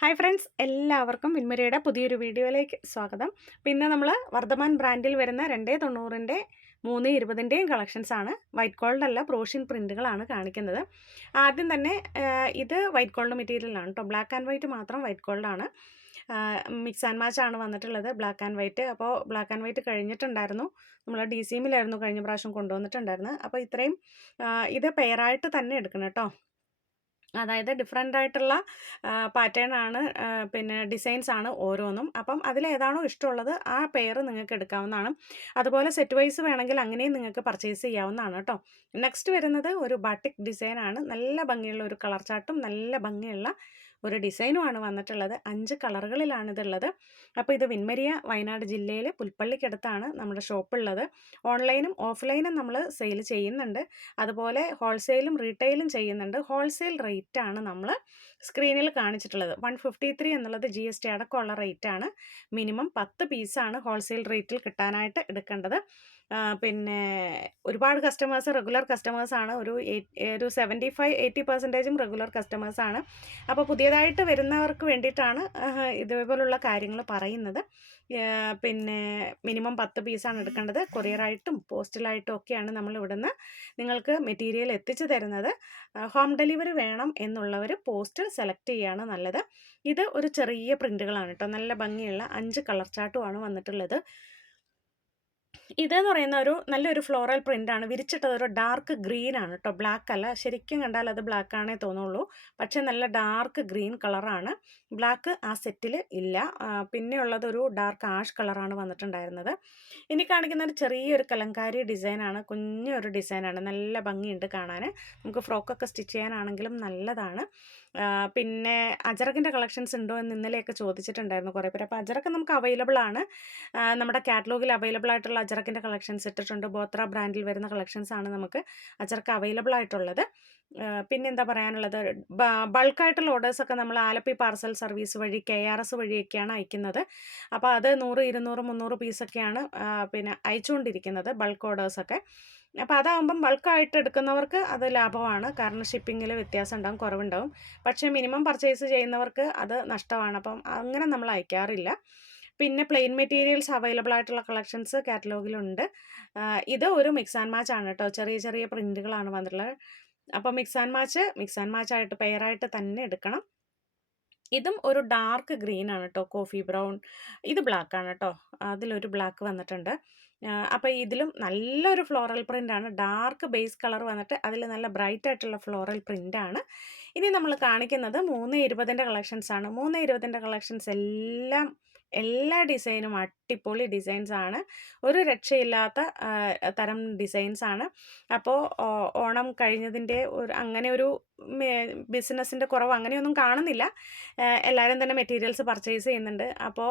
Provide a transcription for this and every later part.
Hi friends എല്ലാവർക്കും വിൻമരയുടെ പുതിയൊരു വീഡിയോയിലേക്ക് സ്വാഗതം. പിന്നെ നമ്മൾ വർദ്ധമാൻ ബ്രാൻഡിൽ വരുന്ന രണ്ടേ തൊണ്ണൂറിന്റെ മൂന്ന് ഇരുപതിന്റെയും കളക്ഷൻസ് ആണ്. വൈറ്റ് ഗോൾഡ് അല്ല പ്രോഷ്യൻ പ്രിന്റുകളാണ് കാണിക്കുന്നത്. ആദ്യം തന്നെ ഇത് വൈറ്റ് ഗോൾഡ് മെറ്റീരിയലാണ് കേട്ടോ. ബ്ലാക്ക് ആൻഡ് വൈറ്റ് മാത്രം വൈറ്റ് ഗോൾഡാണ് മിക്സ് ആൻഡ് മാച്ച് ആണ് വന്നിട്ടുള്ളത് ബ്ലാക്ക് ആൻഡ് വൈറ്റ്. അപ്പോൾ ബ്ലാക്ക് ആൻഡ് വൈറ്റ് കഴിഞ്ഞിട്ടുണ്ടായിരുന്നു. നമ്മൾ ഡി സി എമ്മിലായിരുന്നു കഴിഞ്ഞ പ്രാവശ്യം കൊണ്ടുവന്നിട്ടുണ്ടായിരുന്നത്. അപ്പോൾ ഇത്രയും ഇത് പെയറായിട്ട് തന്നെ എടുക്കണം കേട്ടോ. അതായത് ഡിഫറെന്റ് ആയിട്ടുള്ള പാറ്റേൺ ആണ് പിന്നെ ഡിസൈൻസ് ആണ് ഓരോന്നും. അപ്പം അതിലേതാണോ ഇഷ്ടമുള്ളത് ആ പെയർ നിങ്ങൾക്ക് എടുക്കാവുന്നതാണ്. അതുപോലെ സെറ്റ് വൈസ് വേണമെങ്കിൽ അങ്ങനെയും നിങ്ങൾക്ക് പർച്ചേസ് ചെയ്യാവുന്നതാണ് കേട്ടോ നെക്സ്റ്റ് വരുന്നത് ഒരു ബാട്ടിക് ഡിസൈൻ ആണ്. നല്ല ഭംഗിയുള്ള ഒരു കളർ ചാട്ടും നല്ല ഭംഗിയുള്ള ഒരു ഡിസൈനുമാണ് വന്നിട്ടുള്ളത്. അഞ്ച് കളറുകളിലാണ് ഇതുള്ളത് അപ്പോൾ ഇത് വിൻമരിയ വയനാട് ജില്ലയിൽ പുൽപ്പള്ളിക്കടുത്താണ് നമ്മുടെ ഷോപ്പുള്ളത്. ഓൺലൈനും ഓഫ്ലൈനും നമ്മൾ സെയിൽ ചെയ്യുന്നുണ്ട്. അതുപോലെ ഹോൾസെയിലും റീറ്റെയിലും ചെയ്യുന്നുണ്ട്. ഹോൾസെയിൽ റേറ്റാണ് നമ്മൾ സ്ക്രീനിൽ കാണിച്ചിട്ടുള്ളത്. വൺ ഫിഫ്റ്റി ത്രീ എന്നുള്ളത് ജി എസ് ടി അടക്കമുള്ള റേറ്റാണ്. മിനിമം പത്ത് പീസാണ് ഹോൾസെയിൽ റേറ്റിൽ കിട്ടാനായിട്ട് എടുക്കേണ്ടത്. പിന്നെ ഒരുപാട് കസ്റ്റമേഴ്സ് റെഗുലർ കസ്റ്റമേഴ്സാണ് ഒരു ഒരു സെവന്റി ഫൈവ് എയ്റ്റി പെർസെന്റേജും റെഗുലർ കസ്റ്റമേഴ്സാണ് അപ്പോൾ പുതിയതായിട്ട് വരുന്നവർക്ക് വേണ്ടിയിട്ടാണ് ഇതേപോലുള്ള കാര്യങ്ങൾ പറയുന്നത്. പിന്നെ മിനിമം പത്ത് പീസാണ് എടുക്കേണ്ടത്. കൊറിയറായിട്ടും പോസ്റ്റലായിട്ടും ഒക്കെയാണ് നമ്മൾ ഇവിടുന്ന് നിങ്ങൾക്ക് മെറ്റീരിയൽ എത്തിച്ചു തരുന്നത്. ഹോം ഡെലിവറി വേണം എന്നുള്ളവർ പോസ്റ്റ് സെലക്ട് ചെയ്യുകയാണ് നല്ലത്. ഇത് ഒരു ചെറിയ പ്രിന്റുകളാണ് കേട്ടോ. നല്ല ഭംഗിയുള്ള അഞ്ച് കളർ ചാർട്ടുമാണ് വന്നിട്ടുള്ളത്. ഇതെന്ന് പറയുന്ന ഒരു നല്ലൊരു ഫ്ലോറൽ പ്രിന്റാണ് വിരിച്ചിട്ടത് ഒരു ഡാർക്ക് ഗ്രീൻ ആണ് കേട്ടോ ബ്ലാക്ക് അല്ല. ശരിക്കും കണ്ടാൽ അത് ബ്ലാക്ക് ആണേ തോന്നുള്ളൂ. പക്ഷേ നല്ല ഡാർക്ക് ഗ്രീൻ കളറാണ്. ബ്ലാക്ക് ആ സെറ്റിൽ ഇല്ല. പിന്നെ ഉള്ളതൊരു ഡാർക്ക് ആഷ് കളറാണ് വന്നിട്ടുണ്ടായിരുന്നത്. ഇനി കാണിക്കുന്ന ഒരു ചെറിയൊരു കലങ്കാരി ഡിസൈനാണ്. കുഞ്ഞൊരു ഡിസൈനാണ്. നല്ല ഭംഗിയുണ്ട് കാണാൻ. നമുക്ക് ഫ്രോക്കൊക്കെ സ്റ്റിച്ച് ചെയ്യാനാണെങ്കിലും നല്ലതാണ്. പിന്നെ അജറക്കിന്റെ കളക്ഷൻസ് ഉണ്ടോ എന്ന് ഇന്നലെയൊക്കെ ചോദിച്ചിട്ടുണ്ടായിരുന്നു കുറേ പേര്. അപ്പോൾ അജറക്ക് നമുക്ക് അവൈലബിൾ ആണ് നമ്മുടെ കാറ്റലോഗിൽ അവൈലബിൾ ആയിട്ടുള്ള അജറക്കിന്റെ കളക്ഷൻസ് ഇട്ടിട്ടുണ്ട്. ബോത്ര ബ്രാൻഡിൽ വരുന്ന കളക്ഷൻസ് ആണ് നമുക്ക് അച്ചറക്ക് അവൈലബിൾ ആയിട്ടുള്ളത്. പിന്നെ എന്താ പറയാനുള്ളത്? ബൾക്കായിട്ടുള്ള ഓർഡേഴ്സൊക്കെ നമ്മൾ ആലപ്പി പാർസൽ സർവീസ് വഴി കെ ആർ എസ് വഴിയൊക്കെയാണ് അയക്കുന്നത്. അപ്പോൾ അത് നൂറ് ഇരുന്നൂറ് മുന്നൂറ് പീസൊക്കെയാണ് പിന്നെ അയച്ചുകൊണ്ടിരിക്കുന്നത് ബൾക്ക് ഓർഡേഴ്സൊക്കെ അപ്പോൾ അതാകുമ്പം ബൾക്കായിട്ട് എടുക്കുന്നവർക്ക് അത് ലാഭമാണ്. കാരണം ഷിപ്പിങ്ങിൽ വ്യത്യാസം ഉണ്ടാവും കുറവുണ്ടാവും. പക്ഷേ മിനിമം പർച്ചേസ് ചെയ്യുന്നവർക്ക് അത് നഷ്ടമാണ്. അപ്പം അങ്ങനെ നമ്മൾ അയക്കാറില്ല. പിന്നെ പ്ലെയിൻ മെറ്റീരിയൽസ് അവൈലബിൾ ആയിട്ടുള്ള കളക്ഷൻസ് കാറ്റലോഗിലുണ്ട്. ഇത് ഒരു മിക്സ് ആൻഡ് മാച്ച് ആണ് കേട്ടോ. ചെറിയ ചെറിയ പ്രിന്റുകളാണ് വന്നിട്ടുള്ളത്. അപ്പോൾ mix and match mix and match ആയിട്ട് പെയറായിട്ട് തന്നെ എടുക്കണം. ഇതും ഒരു ഡാർക്ക് ഗ്രീൻ ആണ് കേട്ടോ. കോഫി ബ്രൗൺ ഇത് ബ്ലാക്ക് ആണ് കേട്ടോ. അതിലൊരു ബ്ലാക്ക് വന്നിട്ടുണ്ട്. അപ്പോൾ ഇതിലും നല്ലൊരു ഫ്ലോറൽ ആണ്. ഡാർക്ക് ബേസ് കളർ വന്നിട്ട് അതിൽ നല്ല ബ്രൈറ്റ് ആയിട്ടുള്ള ഫ്ലോറൽ ആണ്. ഇനി നമ്മൾ കാണിക്കുന്നത് മൂന്ന് ഇരുപതിന്റെ കളക്ഷൻസ് ആണ്. മൂന്ന് ഇരുപതിന്റെ കളക്ഷൻസ് എല്ലാം എല്ലാ ഡിസൈനും അടിപൊളി ഡിസൈൻസ് ആണ് ഒരു രക്ഷയില്ലാത്ത തരം ഡിസൈൻസ് ആണ് അപ്പോൾ ഓണം കഴിഞ്ഞതിന്റെ ഒരു അങ്ങനെ ഒരു ബിസിനസ്സിന്റെ കുറവ് അങ്ങനെയൊന്നും കാണുന്നില്ല. എല്ലാവരും തന്നെ മെറ്റീരിയൽസ് പർച്ചേസ് ചെയ്യുന്നുണ്ട്. അപ്പോൾ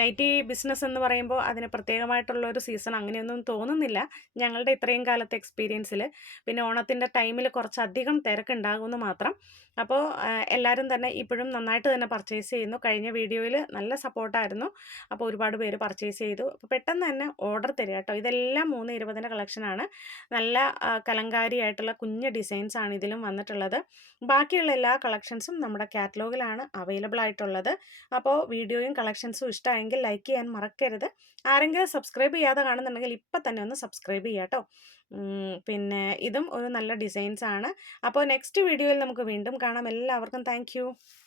നൈറ്റി ബിസിനസ് എന്ന് പറയുമ്പോൾ അതിന് പ്രത്യേകമായിട്ടുള്ള ഒരു സീസൺ അങ്ങനെയൊന്നും തോന്നുന്നില്ല. ഞങ്ങളുടെ ഇത്രയും കാലത്തെ എക്സ്പീരിയൻസിൽ പിന്നെ ഓണത്തിന്റെ ടൈമിൽ കുറച്ചധികം തിരക്കുണ്ടാകുമെന്ന് മാത്രം. അപ്പോൾ എല്ലാവരും തന്നെ ഇപ്പോഴും നന്നായിട്ട് തന്നെ പർച്ചേസ് ചെയ്യുന്നു. കഴിഞ്ഞ വീഡിയോയിൽ നല്ല സപ്പോർട്ടായിരുന്നു. അപ്പോൾ ഒരുപാട് പേര് പർച്ചേസ് ചെയ്തു. അപ്പോൾ പെട്ടെന്ന് തന്നെ ഓർഡർ തരിക കേട്ടോ. ഇതെല്ലാം മൂന്ന് ഇരുപതിന്റെ കളക്ഷനാണ്. നല്ല കലങ്കാരിയായിട്ടുള്ള കുഞ്ഞ് ഡിസൈൻസ് ആണ് ഇതിലും വന്നിട്ടുള്ളത്. ബാക്കിയുള്ള എല്ലാ കളക്ഷൻസും നമ്മുടെ കാറ്റലോഗിലാണ് അവൈലബിൾ ആയിട്ടുള്ളത്. അപ്പോൾ വീഡിയോയും കളക്ഷൻസും ഇഷ്ടമായെങ്കിൽ ലൈക്ക് ചെയ്യാൻ മറക്കരുത്. ആരെങ്കിലും സബ്സ്ക്രൈബ് ചെയ്യാതെ കാണുന്നുണ്ടെങ്കിൽ ഇപ്പം തന്നെ ഒന്ന് സബ്സ്ക്രൈബ് ചെയ്യാം കേട്ടോ. പിന്നെ ഇതും ഒരു നല്ല ഡിസൈൻസ് ആണ്. അപ്പോൾ നെക്സ്റ്റ് വീഡിയോയിൽ നമുക്ക് വീണ്ടും കാണാം. എല്ലാവർക്കും താങ്ക്